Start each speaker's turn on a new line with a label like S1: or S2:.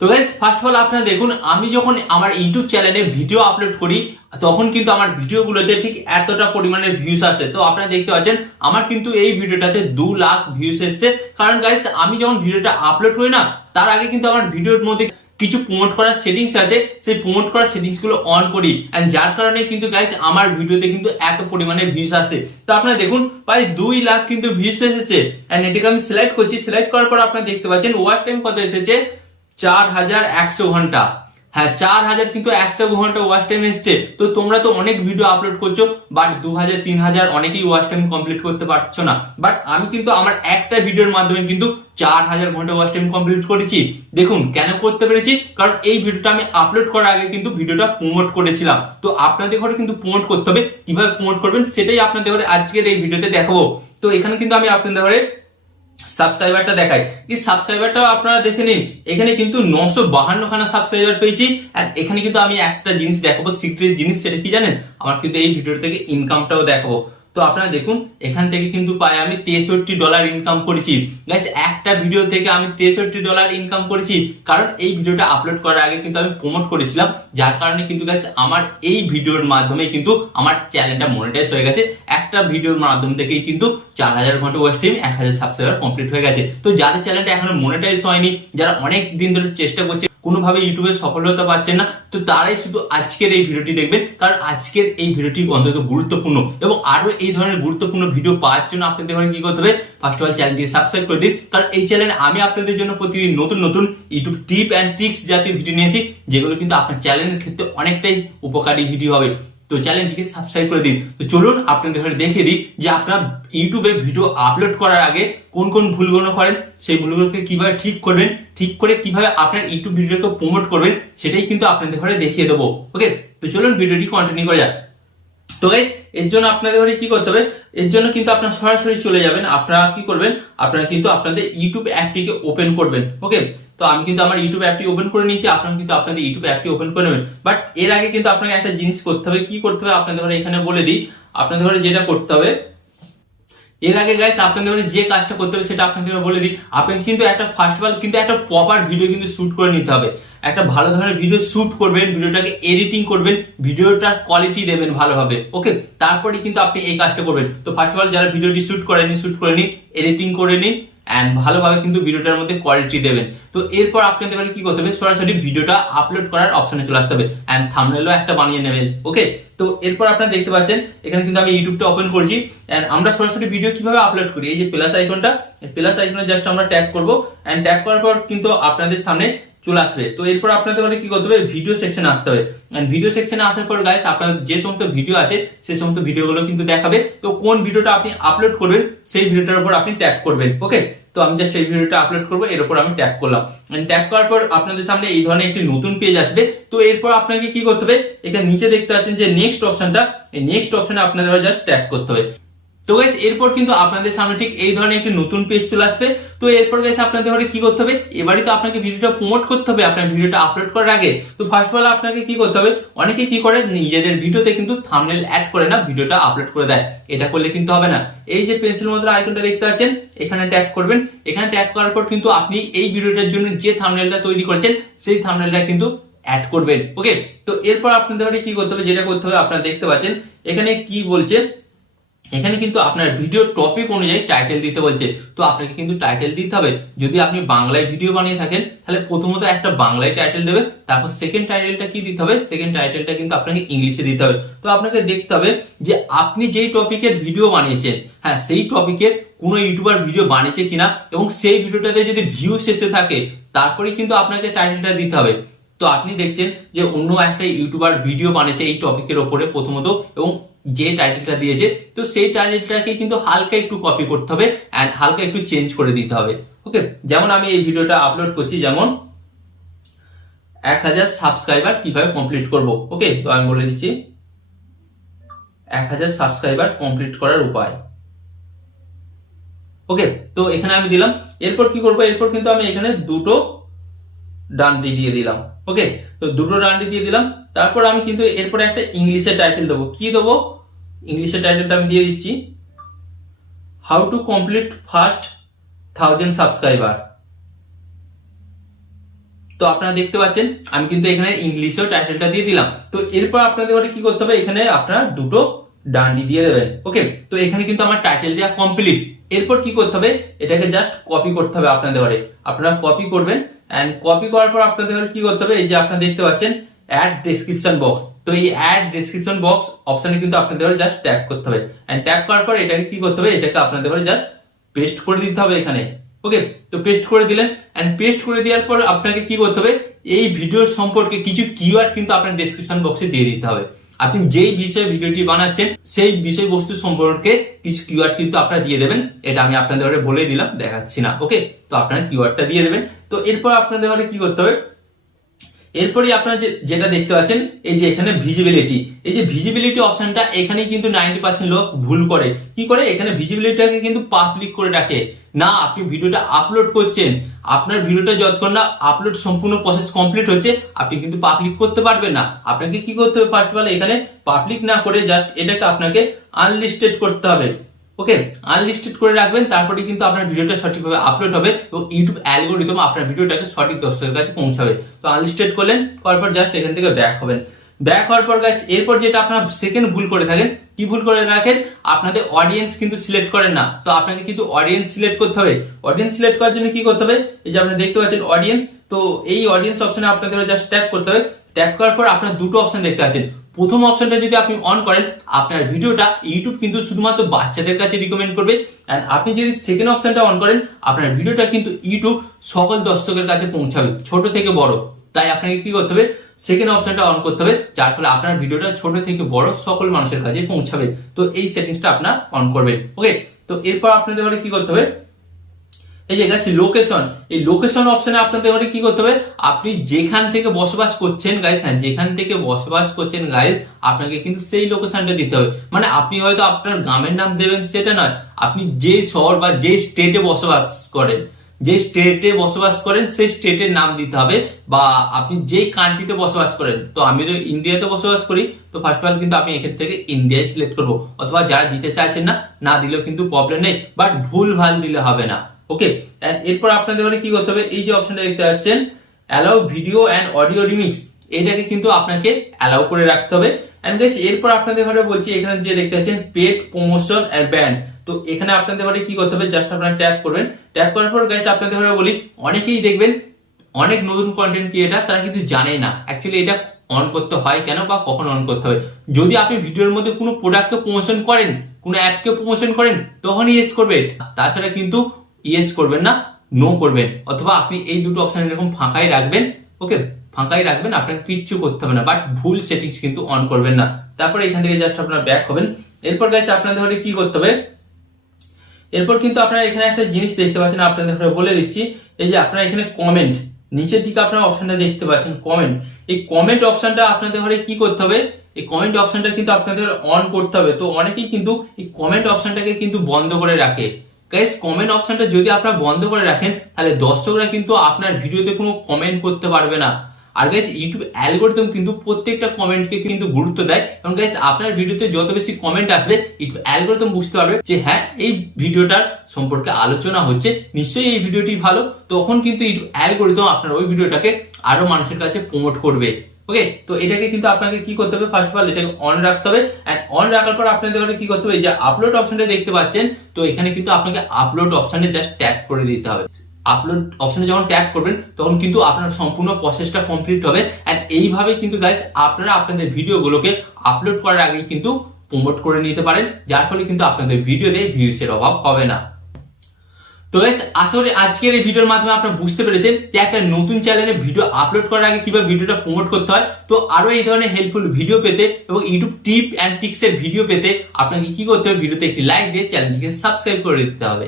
S1: তো guys first of all আপনারা দেখুন, আমি যখন আমার ইউটিউব চ্যানেলে ভিডিও আপলোড করি, তখন কিন্তু আমার ভিডিওগুলোতে ঠিক এতটা পরিমাণের ভিউস আসে। তো আপনারা দেখতে পাচ্ছেন, আমার কিন্তু এই ভিডিওটাতে দু লাখ ভিউস এসছে। কারণ গাইস আমি যখন ভিডিওটা আপলোড করি না, তার আগে কিন্তু আমার ভিডিওর মধ্যে কিছু প্রমোট করার সেটিংস আছে। সেই প্রমোট করার সেটিংসগুলো অন করি। অ্যান্ড যার কারণে কিন্তু গাইস আমার ভিডিওতে কিন্তু এত পরিমাণে ভিউস আসে। তো আপনারা দেখুন, প্রায় দুই লাখ কিন্তু ভিউস এসেছে। এন্ড এটাকে আমি সিলেক্ট করছি। সিলেক্ট করার পর আপনারা দেখতে পাচ্ছেন ওয়াচ টাইম কত এসেছে? চার হাজার একশো ঘণ্টা। হ্যাঁ চার হাজার কিন্তু একশো ঘণ্টা ওয়াচ টাইম এসছে। তো তোমরা তো অনেক ভিডিও আপলোড করছ বাট দু হাজার তিন হাজার অনেকেই ওয়াচ টাইম কমপ্লিট করতে পারছ না। বাট আমি কিন্তু আমার একটা ভিডিওর মাধ্যমে কিন্তু চার হাজার ঘণ্টা ওয়াচ টাইম কমপ্লিট করেছি। দেখুন, কেন করতে পেরেছি? কারণ এই ভিডিওটা আমি আপলোড করার আগে কিন্তু ভিডিওটা প্রমোট করেছিলাম। তো আপনাদের ঘরে কিন্তু প্রমোট করতে হবে। কীভাবে প্রমোট করবেন, সেটাই আপনাদের ঘরে আজকের এই ভিডিওতে দেখাবো। তো এখানে কিন্তু আমি আপনাদের ঘরে সাবস্ক্রাইবারটা দেখাই। এই সাবস্ক্রাইবারটাও আপনারা দেখে নিন, এখানে কিন্তু নশো বাহান্ন খানা সাবস্ক্রাইবার পেয়েছি, আর এখানে কিন্তু আমি একটা জিনিস দেখাবো সিক্রেট জিনিস সেটা কি জানেন? আমার কিন্তু এই ভিডিও থেকে ইনকামটাও দেখাবো। আপনারা দেখুন, এখান থেকে কিন্তু পাই আমি তেষট্টি ডলার ইনকাম করেছি। গাইস একটা ভিডিও থেকে আমি তেষট্টি ডলার ইনকাম করেছি। কারণ এই ভিডিওটা আপলোড করার আগে কিন্তু আমি প্রমোট করেছিলাম। যার কারণে কিন্তু গাইস আমার এই ভিডিওর মাধ্যমে কিন্তু আমার চ্যানেলটা মনিটাইজ হয়ে গেছে। একটা ভিডিওর মাধ্যম থেকেই কিন্তু চার হাজার ঘণ্টা ওয়াচ টাইম এক হাজার সাবস্ক্রাইবার কমপ্লিট হয়ে গেছে। তো যাদের চ্যানেলটা এখনও মনিটাইজ হয়নি, যারা অনেক দিন ধরে চেষ্টা করছে কোনোভাবে ইউটিউবে সফলতা পাচ্ছেন না। তো তারাই শুধু আজকের এই ভিডিওটি দেখবেন। কারণ আজকের এই ভিডিওটি অন্তত গুরুত্বপূর্ণ এবং আরও এই ধরনের গুরুত্বপূর্ণ ভিডিও পাওয়ার জন্য আপনাদের এখানে কি করতে হবে? ফার্স্ট অফ অল চ্যানেলটি সাবস্ক্রাইব করে দিন। কারণ এই চ্যানেলে আমি আপনাদের জন্য প্রতিদিন নতুন নতুন ইউটিউব টিপ অ্যান্ড ট্রিক্স জাতীয় ভিডিও নিয়েছি যেগুলো কিন্তু আপনার চ্যানেলের ক্ষেত্রে অনেকটাই উপকারী ভিডিও হবে। তো চ্যানেলটিকে সাবস্ক্রাইব করে দিন। তো চলুন আপনাদের দেখিয়ে দিই যে আপনার ইউটিউবে ভিডিও আপলোড করার আগে কোন কোন ভুলগুলো করেন, সেই ভুলগুলোকে কীভাবে ঠিক করবেন, ঠিক করে কীভাবে আপনার ইউটিউব ভিডিওকে প্রমোট করবেন, সেটাই কিন্তু আপনাদের ঘরে দেখিয়ে দেবো। ওকে তো চলুন ভিডিওটি কন্টিনিউ করা যাক। তো গাইজ এর জন্য আপনাদের ঘরে কি করতে হবে? এর জন্য কিন্তু আপনার সরাসরি চলে যাবেন। আপনারা কি করবেন? আপনারা কিন্তু আপনাদের ইউটিউব অ্যাপটিকে ওপেন করবেন। ওকে তো আমি কিন্তু আমার ইউটিউব অ্যাপটি ওপেন করে নিয়েছি, আপনারা কিন্তু আপনাদের ইউটিউব অ্যাপটি ওপেন করে নেবেন। বাট এর আগে কিন্তু আপনাকে একটা জিনিস করতে হবে, কি করতে হবে আপনাদের ঘরে এখানে বলে দিই। আপনাদের ঘরে যেটা করতে হবে, এর আগে গাইস আপনাদের যে কাজটা করতে হবে সেটা আপনাদের বলে দিই। আপনাকে কিন্তু একটা ফার্স্ট অফ অল কিন্তু একটা প্রপার ভিডিও কিন্তু শুট করে নিতে হবে। একটা ভালো ধরনের ভিডিও শুট করবেন ভিডিওটাকে এডিটিং করবেন ভিডিওটার কোয়ালিটি দেবেন ভালোভাবে ওকে তারপরে কিন্তু আপনি এই কাজটা করবেন। তো ফার্স্ট অফ অল যারা ভিডিওটি শুট করেনি শুট করে নিন এডিটিং করে নিন। অ্যান্ড ভালোভাবে কিন্তু ভিডিওটার মধ্যে কোয়ালিটি দেবেন। তো এরপর আপনাদের কাছে কি করতে হবে? সরাসরি ভিডিওটা আপলোড করার অপশনে চলে আসতে হবে। অ্যান্ড থামনেলও একটা বানিয়ে নেবেন ওকে তো এরপর আপনারা দেখতে পাচ্ছেন, এখানে কিন্তু আমি ইউটিউবটা ওপেন করছি। অ্যান্ড আমরা সরাসরি ভিডিও কীভাবে আপলোড করি? এই যে প্লাস আইকনটা প্লাস আইকনে জাস্ট আমরা ট্যাপ করব। অ্যান্ড ট্যাপ করার পর কিন্তু আপনাদের সামনে চলে আসবে। তো এরপর আপনাদের কি করতে হবে? ভিডিও সেকশনে আসতে হবে। ভিডিও সেকশনে আসার পর গাইস আপনার যে সমস্ত ভিডিও আছে, সেই সমস্ত ভিডিওগুলো কিন্তু দেখাবে। তো কোন ভিডিওটা আপনি আপলোড করবেন, সেই ভিডিওটার উপর আপনি ট্যাপ করবেন ওকে তো আমি জাস্ট এই ভিডিওটা আপলোড করব, এর উপর আমি ট্যাপ করলাম। ট্যাগ করার পর আপনাদের সামনে এই ধরনের একটি নতুন পেজ আসবে। তো এরপর আপনাকে কি করতে হবে? এখানে নিচে দেখতে পাচ্ছেন যে নেক্সট অপশনটা এই নেক্সট অপশনে আপনাদের জাস্ট ট্যাপ করতে হবে। তো গাইস এরপর কিন্তু আপনাদের সামনে ঠিক এই ধরনের একটি নতুন পেজ চলে আসবে। তো এরপর গাইস আপনাদের ঘরে কি করতে হবে? এবারে তো আপনাকে ভিডিওটা প্রমোট করতে হবে, আপনার ভিডিওটা আপলোড করার আগে। তো ফার্স্ট অফ অল আপনাকে কি করতে হবে? অনেকে কি করে? নিজেদের ভিডিওতে কিন্তু থাম্বনেল অ্যাড করে না ভিডিওটা আপলোড করে দেয়। এটা করলে কিন্তু হবে না। এই যে পেন্সিল মতো আইকনটা দেখতে পাচ্ছেন, এখানে ট্যাপ করবেন। এখানে ট্যাপ করার পর কিন্তু আপনি এই ভিডিওটার জন্য যে থাম্বনেলটা তৈরি করেছেন, সেই থাম্বনেলটা কিন্তু অ্যাড করবেন। ওকে তো এরপর আপনাদের কি করতে হবে? যেটা করতে হবে, আপনারা দেখতে পাচ্ছেন, এখানে কি বলছে? এখানে কিন্তু আপনার ভিডিও টপিক অনুযায়ী টাইটেল দিতে বলছে। তো আপনাকে কিন্তু টাইটেল দিতে হবে। যদি আপনি বাংলায় ভিডিও বানিয়ে থাকেন, তাহলে প্রথমত একটা বাংলায় টাইটেল দেবে, তারপর সেকেন্ড টাইটেলটা কি দিতে হবে? সেকেন্ড টাইটেলটা কিন্তু আপনাকে ইংলিশে দিতে হবে। তো আপনাকে দেখতে হবে যে আপনি যেই টপিকের ভিডিও বানিয়েছেন হ্যাঁ সেই টপিকের কোনো ইউটিউবার ভিডিও বানিয়েছে কিনা এবং সেই ভিডিওটাতে যদি ভিউ শেষে থাকে তারপরে কিন্তু আপনাকে টাইটেলটা দিতে হবে। তো আপনি দেখছেন যে অন্য একটা ইউটিউবার ভিডিও বানিয়েছে এই টপিকের ওপরে প্রথমত, এবং যে টাইটেলটা দিয়েছে, তো সেই টাইটেলটাকে কিন্তু হালকা একটু কপি করতে হবে অ্যান্ড হালকা একটু চেঞ্জ করে দিতে হবে। ওকে যেমন আমি এই ভিডিওটা আপলোড করছি, যেমন এক হাজার সাবস্ক্রাইবার কীভাবে কমপ্লিট করব? ওকে তো আমি বলে দিচ্ছি, এক হাজার সাবস্ক্রাইবার কমপ্লিট করার উপায়। ওকে তো এখানে আমি দিলাম, এরপর কি করব? এরপর কিন্তু আমি এখানে দুটো ডান্ডি দিয়ে দিলাম। ওকে তো দুটো ডান্ডি দিয়ে দিলাম। তারপর আমি কিন্তু এরপরে একটা ইংলিশে টাইটেল দেবো। কি দেবো? ইংলিশের টাইটেলটা আমি দিয়ে দিচ্ছি। How to complete first thousand subscriber তো আপনারা দেখতে পাচ্ছেন, আমি কিন্তু এখানে ইংলিশেও টাইটেলটা দিয়ে দিলাম। তো এরপর আপনাদের ঘরে কি করতে হবে? এখানে আপনারা দুটো ডান্ডি দিয়ে দেবেন। ওকে তো এখানে কিন্তু আমার টাইটেল দেওয়া কমপ্লিট এরপর কি করতে হবে? এটাকে জাস্ট কপি করতে হবে আপনাদের ঘরে। আপনারা কপি করবেন। এন্ড কপি করার পর আপনাদের কি করতে হবে? এই যে আপনারা দেখতে পাচ্ছেন অ্যাড ডেসক্রিপশন বক্স তো এই অ্যাড ডেসক্রিপশন বক্স অপশনে কিন্তু আপনাদের জাস্ট ট্যাপ করতে হবে। এন্ড ট্যাপ করার পর এটাকে কি করতে হবে? এটাকে আপনাদের জাস্ট পেস্ট করে দিতে হবে এখানে। ওকে তো পেস্ট করে দিলেন। এন্ড পেস্ট করে দেওয়ার পর আপনাকে কি করতে হবে? এই ভিডিওর সম্পর্কে কিছু কিওয়ার্ড কিন্তু আপনার ডেসক্রিপশন বক্সে দিয়ে দিতে হবে। আপনি যেই বিষয়ে ভিডিওটি বানাচ্ছেন, সেই বিষয়বস্তু সম্পর্কে কিছু কিউআর কিন্তু আপনারা দিয়ে দেবেন। এটা আমি আপনাদের বলে দিলাম, দেখাচ্ছি না। ওকে তো আপনারা কিওয়ার্ডটা দিয়ে দেবেন। তো এরপর আপনাদের কি করতে হবে? এরপরে আপনারা যেটা দেখতে পাচ্ছেন, এই যে এখানে ভিজিবিলিটি এই যে ভিজিবিলিটি অপশনটা এখানে কিন্তু নাইনটি পার্সেন্ট লোক ভুল করে। কি করে? এখানে ভিজিবিলিটিটাকে কিন্তু পাবলিক করে রাখে। না, আপনি ভিডিওটা আপলোড করছেন। আপনার ভিডিওটা যতক্ষণ না আপলোড সম্পূর্ণ প্রসেস কমপ্লিট হচ্ছে, আপনি কিন্তু পাবলিক করতে পারবেন না। আপনাকে কি করতে হবে? ফার্স্ট অফ অল এখানে পাবলিক না করে জাস্ট এটাকে আপনাকে আনলিস্টেড করতে হবে। ওকে আনলিস্টেড করে রাখবেন তারপরে কিন্তু আপনার ভিডিওটা সঠিকভাবে আপলোড হবে এবং ইউটিউব অ্যালগোরিদম আপনার ভিডিওটাকে সঠিক দর্শকের কাছে পৌঁছাবে। তো আনলিস্টেড করলেন, করার জাস্ট এখান থেকে ব্যাক হবেন। ব্যাক হওয়ার পর গাইস এরপর যেটা আপনার সেকেন্ড ভুল করে থাকেন, কি ভুল করে রাখেন আপনাদের অডিয়েন্স কিন্তু সিলেক্ট করেন না। তো আপনাকে কিন্তু অডিয়েন্স সিলেক্ট করতে হবে। অডিয়েন্স সিলেক্ট করার জন্য কি করতে হবে? এই যে আপনি দেখতে পাচ্ছেন অডিয়েন্স তো এই অডিয়েন্স অপশনে আপনাদের জাস্ট ট্যাপ করতে হবে। ট্যাপ করার পর আপনার দুটো অপশন দেখতে পাচ্ছেন। প্রথম অপশনটা যদি আপনি অন করেন, আপনার ভিডিওটা ইউটিউব কিন্তু শুধুমাত্র বাচ্চাদের কাছে রিকমেন্ড করবে। এন্ড আপনি যদি সেকেন্ড অপশনটা অন করেন, আপনার ভিডিওটা কিন্তু ইউটিউব সকল দর্শকের কাছে পৌঁছাবে, ছোট থেকে বড়। তাই আপনাকে কি করতে হবে? সেকেন্ড অপশনটা অন করতে হবে, যার ফলে আপনার ভিডিওটা ছোট থেকে বড় সকল মানুষের কাছে পৌঁছাবে। তো এই সেটিংসটা আপনার অন করবে ওকে তো এরপর আপনাদের ঘরে কি করতে হবে? এই যে গাইস লোকেশন এই লোকেশন অপশনে আপনাদের ঘরে কি করতে হবে? আপনি যেখান থেকে বসবাস করছেন গাইস হ্যাঁ যেখান থেকে বসবাস করছেন গাইস আপনাকে কিন্তু সেই লোকেশনটা দিতে হবে। মানে আপনি হয়তো আপনার গ্রামের নাম দেবেন, সেটা নয়। আপনি যে শহর বা যে স্টেটে বসবাস করেন, যে স্টেটে বসবাস করেন, সেই স্টেটের নাম দিতে হবে। বা আপনি যেই কান্ট্রিতে বসবাস করেন, তো আমি তো ইন্ডিয়াতে বসবাস করি, তো ফার্স্ট অফ অল কিন্তু আমি এক্ষেত্রে থেকে ইন্ডিয়ায় সিলেক্ট করব। অথবা যারা দিতে চাইছেন না না দিলেও কিন্তু প্রবলেম নেই। বাট ভুল ভালো দিলে হবে না। ওকে এরপর আপনাদের কি করতে হবে? এই যে অপশনটা দেখতে পাচ্ছেন allow video and audio remix এটাকে কিন্তু আপনাকে অ্যালাউ করে রাখতে হবে। এন্ড গাইস এরপর আপনাদের ঘরে বলছি, এখানে যে দেখতে পাচ্ছেন পেড প্রমোশন এন্ড ব্যান্ড তো এখানে আপনাদের ঘরে কি করতে হবে? জাস্ট আপনারা ট্যাপ করবেন। ট্যাপ করার পর গাইস আপনাদের ঘরে বলি, অনেকেই দেখবেন, অনেক নতুন কন্টেন্ট ক্রিয়েটার তারা কিন্তু জানে না। অ্যাকচুয়ালি এটা অন করতে হয় কেন বা কখন অন করতে হবে যদি আপনি ভিডিওর মধ্যে কোনো প্রোডাক্টকে প্রমোশন করেন, কোনো অ্যাপকে প্রমোশন করেন, তখনই ইয়েস করবেন তাছাড়া কিন্তু ইয়েস করবেন না নো করবেন। অথবা আপনি এই দুটো অপশন এরকম ফাঁকাই রাখবেন ওকে ফাঁকাই রাখবেন, আপনাকে কিচ্ছু করতে হবে না বাট ভুল সেটিংস কিন্তু অন করবেন না। তারপরে এখান থেকে জাস্ট আপনার ব্যাক হবেন। এরপর গেছে আপনাদের হলে কি করতে হবে? এরপর কিন্তু আপনারা এখানে একটা জিনিস দেখতে পাচ্ছেন, আপনাদের ঘরে বলে দিচ্ছি, এই যে আপনারা এখানে কমেন্ট নিচের দিকে আপনারা অপশনটা দেখতে পাচ্ছেন কমেন্ট এই কমেন্ট অপশনটা আপনাদের হলে কি করতে হবে? এই কমেন্ট অপশনটা কিন্তু আপনাদের অন করতে হবে। তো অনেকেই কিন্তু এই কমেন্ট অপশনটাকে কিন্তু বন্ধ করে রাখে। গাইস কমেন্ট অপশনটা যদি আপনারা বন্ধ করে রাখেন, তাহলে দর্শকরা কিন্তু আপনার ভিডিওতে কোনো কমেন্ট করতে পারবে না। আর গাইস ইউটিউব অ্যালগোরিদম কিন্তু প্রত্যেকটা কমেন্টকে কিন্তু গুরুত্ব দেয়। এবং গাইস আপনার ভিডিওতে যত বেশি কমেন্ট আসবে ইউটিউব অ্যালগোরিদম বুঝতে পারবে যে হ্যাঁ এই ভিডিওটার সম্পর্কে আলোচনা হচ্ছে। নিশ্চয়ই এই ভিডিওটি ভালো। তখন কিন্তু ইউটিউব অ্যালগোরিদম আপনার ওই ভিডিওটাকে আরও মানুষের কাছে প্রমোট করবে। ওকে তো এটাকে কিন্তু আপনাকে কি করতে হবে? ফার্স্ট অফ অল এটাকে অন রাখতে হবে। এন্ড অন রাখার পর আপনাদের কি করতে হবে? যে আপলোড অপশনটা দেখতে পাচ্ছেন, তো এখানে কিন্তু আপনাকে আপলোড অপশনে জাস্ট ট্যাপ করে দিতে হবে। আপলোড অপশনে যখন ট্যাপ করবেন, তখন কিন্তু আপনার সম্পূর্ণ প্রসেসটা কমপ্লিট হবে। এন্ড এইভাবে কিন্তু গাইস আপনারা আপনাদের ভিডিওগুলোকে আপলোড করার আগে কিন্তু প্রমোট করে নিতে পারেন। যার ফলে কিন্তু আপনাদের ভিডিওতে ভিউসের অভাব হবে না। তো এস আশা করি আজকের এই ভিডিওর মাধ্যমে আপনারা বুঝতে পেরেছেন যে একটা নতুন চ্যানেলে ভিডিও আপলোড করার আগে কীভাবে ভিডিওটা প্রমোট করতে হয়। তো আরও এই ধরনের হেল্পফুল ভিডিও পেতে এবং ইউটিউব টিপ অ্যান্ড টিক্স এর ভিডিও পেতে আপনাকে কি করতে হবে? ভিডিওতে একটি লাইক দিয়ে চ্যানেলটিকে সাবস্ক্রাইব করে দিতে হবে।